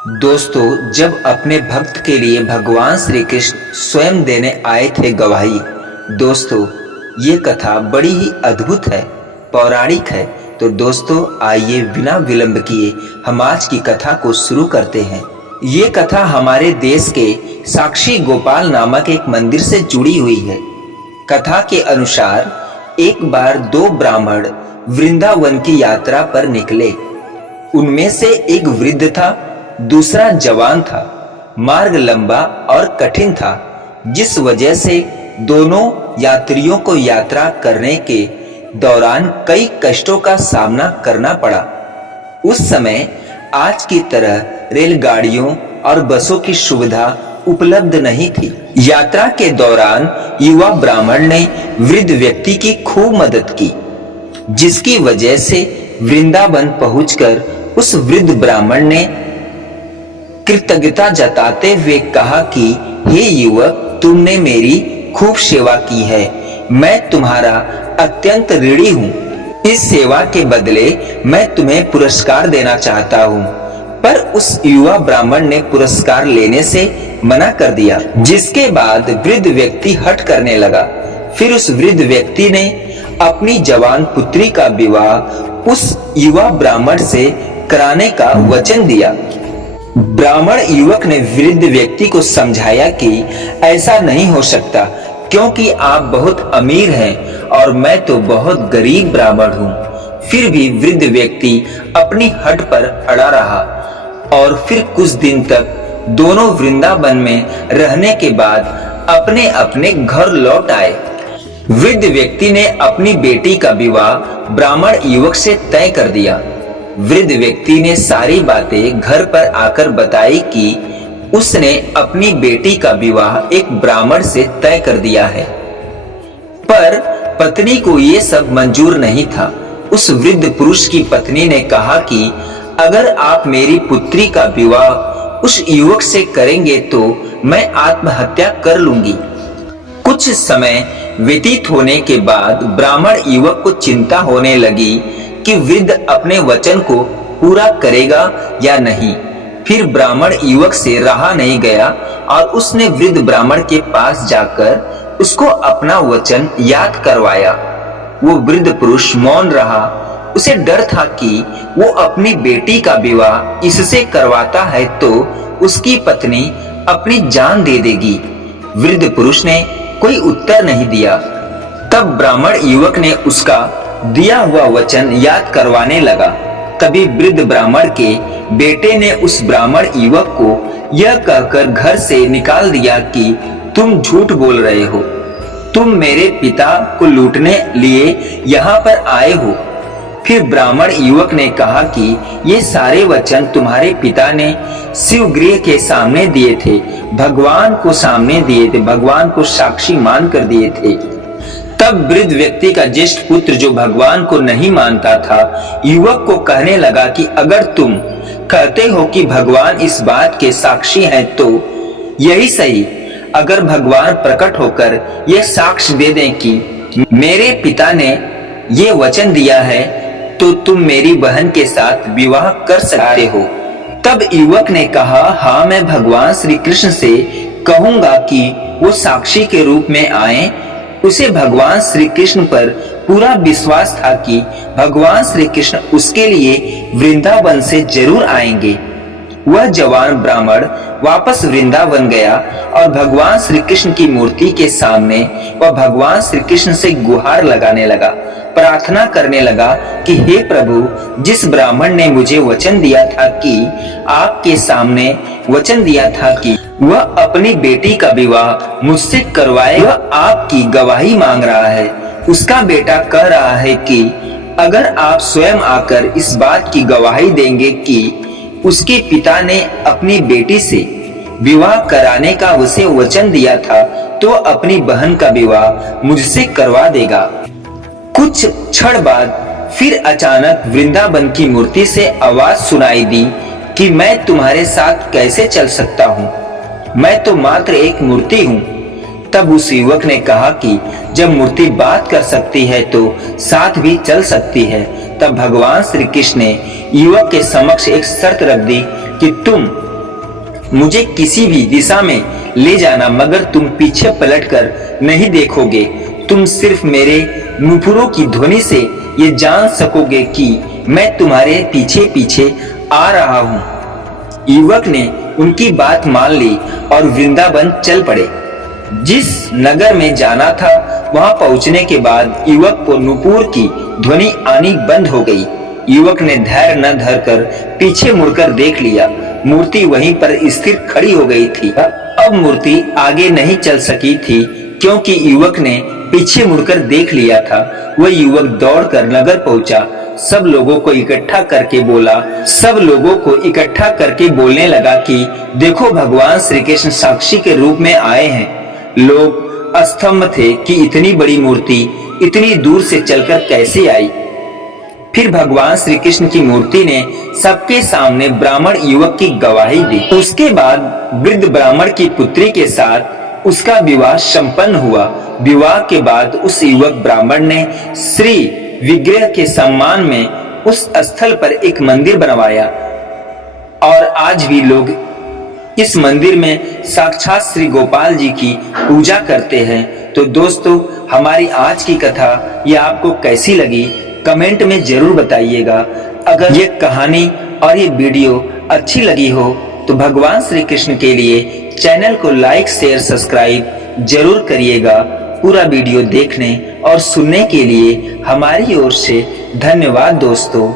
दोस्तों, जब अपने भक्त के लिए भगवान श्री कृष्ण स्वयं देने आए थे गवाही। दोस्तों, ये कथा बड़ी ही अद्भुत है, पौराणिक है। तो दोस्तों, आइए बिना विलंब किए हम आज की कथा को शुरू करते हैं। ये कथा हमारे देश के साक्षी गोपाल नामक एक मंदिर से जुड़ी हुई है। कथा के अनुसार एक बार दो ब्राह्मण वृंदावन की यात्रा पर निकले। उनमें से एक वृद्ध था, दूसरा जवान था। मार्ग लंबा और कठिन था, जिस वजह से दोनों यात्रियों को यात्रा करने के दौरान कई कष्टों का सामना करना पड़ा। उस समय आज की तरह रेलगाड़ियों और बसों की सुविधा उपलब्ध नहीं थी। यात्रा के दौरान युवा ब्राह्मण ने वृद्ध व्यक्ति की खूब मदद की, जिसकी वजह से वृंदावन पहुंचकर उस वृद्ध ब्राह्मण ने कृतज्ञता जताते हुए कहा कि हे युवक, तुमने मेरी खूब सेवा की है। मैं तुम्हारा अत्यंत ऋणी हूँ। इस सेवा के बदले मैं तुम्हें पुरस्कार देना चाहता हूँ। पर उस युवा ब्राह्मण ने पुरस्कार लेने से मना कर दिया, जिसके बाद वृद्ध व्यक्ति हठ करने लगा। फिर उस वृद्ध व्यक्ति ने अपनी जवान पुत्री का विवाह उस युवा ब्राह्मण से कराने का वचन दिया। ब्राह्मण युवक ने वृद्ध व्यक्ति को समझाया कि ऐसा नहीं हो सकता, क्योंकि आप बहुत अमीर हैं और मैं तो बहुत गरीब ब्राह्मण हूँ। फिर भी वृद्ध व्यक्ति अपनी हट पर अड़ा रहा और फिर कुछ दिन तक दोनों वृंदावन में रहने के बाद अपने अपने घर लौट आए। वृद्ध व्यक्ति ने अपनी बेटी का विवाह ब्राह्मण युवक से तय कर दिया। वृद्ध व्यक्ति ने सारी बातें घर पर आकर बताई कि उसने अपनी बेटी का विवाह एक ब्राह्मण से तय कर दिया है। पर पत्नी को ये सब मंजूर नहीं था। उस वृद्ध पुरुष की पत्नी ने कहा कि अगर आप मेरी पुत्री का विवाह उस युवक से करेंगे तो मैं आत्महत्या कर लूंगी। कुछ समय व्यतीत होने के बाद ब्राह्मण युवक को चिंता होने लगी कि वृद्ध अपने वचन को पूरा करेगा या नहीं। फिर ब्राह्मण युवक से रहा नहीं गया और उसने वृद्ध ब्राह्मण के पास जाकर उसको अपना वचन याद करवाया। वो वृद्ध पुरुष मौन रहा। उसे डर था कि वो अपनी बेटी का विवाह इससे करवाता है तो उसकी पत्नी अपनी जान दे देगी। वृद्ध पुरुष ने कोई उत्तर नहीं दिया। तब ब्राह्मण युवक ने उसका दिया हुआ वचन याद करवाने लगा। तभी वृद्ध ब्राह्मण के बेटे ने उस ब्राह्मण युवक को यह कहकर घर से निकाल दिया कि तुम झूठ बोल रहे हो। तुम मेरे पिता को लूटने लिए यहाँ पर आए हो। फिर ब्राह्मण युवक ने कहा कि ये सारे वचन तुम्हारे पिता ने शिवगृह के सामने दिए थे, भगवान को सामने दिए थे, भगवान को साक्षी मानकर दिए थे। तब वृद्ध व्यक्ति का ज्येष्ठ पुत्र, जो भगवान को नहीं मानता था, युवक को कहने लगा कि अगर तुम कहते हो कि भगवान इस बात के साक्षी हैं तो यही सही। अगर भगवान प्रकट होकर यह साक्ष्य दे दें कि मेरे पिता ने ये वचन दिया है तो तुम मेरी बहन के साथ विवाह कर सकते हो। तब युवक ने कहा, हाँ, मैं भगवान श्री कृष्ण से कहूंगा कि वो साक्षी के रूप में आए। उसे भगवान श्री कृष्ण पर पूरा विश्वास था कि भगवान श्री कृष्ण उसके लिए वृंदावन से जरूर आएंगे। वह जवान ब्राह्मण वापस वृंदावन गया और भगवान श्री कृष्ण की मूर्ति के सामने वह भगवान श्री कृष्ण से गुहार लगाने लगा, प्रार्थना करने लगा कि हे प्रभु, जिस ब्राह्मण ने मुझे वचन दिया था कि आपके सामने वचन दिया था कि वह अपनी बेटी का विवाह मुझसे करवाएगा, आपकी गवाही मांग रहा है। उसका बेटा कह रहा है कि अगर आप स्वयं आकर इस बात की गवाही देंगे कि उसके पिता ने अपनी बेटी से विवाह कराने का उसे वचन दिया था तो अपनी बहन का विवाह मुझसे करवा देगा। कुछ क्षण बाद फिर अचानक वृंदावन की मूर्ति से आवाज सुनाई दी कि मैं तुम्हारे साथ कैसे चल सकता हूँ, मैं तो मात्र एक मूर्ति हूँ। तब उस युवक ने कहा कि जब मूर्ति बात कर सकती है तो साथ भी चल सकती है। तब भगवान श्री कृष्ण ने युवक के समक्ष एक शर्त रख दी कि तुम मुझे किसी भी दिशा में ले जाना, मगर तुम पीछे पलटकर नहीं देखोगे। तुम सिर्फ मेरे नुपुरों की ध्वनि से ये जान सकोगे कि मैं तुम्हारे पीछे पीछे आ रहा हूँ। युवक ने उनकी बात मान ली और वृंदावन चल पड़े। जिस नगर में जाना था वहां पहुंचने के बाद युवक को नुपुर की ध्वनि आनी बंद हो गई। युवक ने धैर्य न धरकर पीछे मुड़कर देख लिया। मूर्ति वहीं पर स्थिर खड़ी हो गई थी। अब मूर्ति आगे नहीं चल सकी थी क्योंकि युवक ने पीछे मुड़कर देख लिया था। वह युवक दौड़कर नगर पहुंचा। सब लोगों को इकट्ठा करके बोलने लगा कि देखो, भगवान श्री कृष्ण साक्षी के रूप में आए हैं। लोग अस्तंभ थे कि इतनी बड़ी मूर्ति इतनी दूर से चलकर कैसे आई। फिर भगवान श्री कृष्ण की मूर्ति ने सबके सामने ब्राह्मण युवक की गवाही दी। उसके बाद वृद्ध ब्राह्मण की पुत्री के साथ उसका विवाह संपन्न हुआ। विवाह के बाद उस युवक ब्राह्मण ने श्री विग्रह के सम्मान में उस स्थल पर एक मंदिर बनवाया और आज भी लोग इस मंदिर में साक्षात श्री गोपाल जी की पूजा करते हैं। तो दोस्तों, हमारी आज की कथा ये आपको कैसी लगी कमेंट में जरूर बताइएगा। अगर ये कहानी और ये वीडियो अच्छी लगी हो तो भगवान श्री कृष्ण के लिए चैनल को लाइक शेयर सब्सक्राइब जरूर करिएगा। पूरा वीडियो देखने और सुनने के लिए हमारी ओर से धन्यवाद दोस्तों।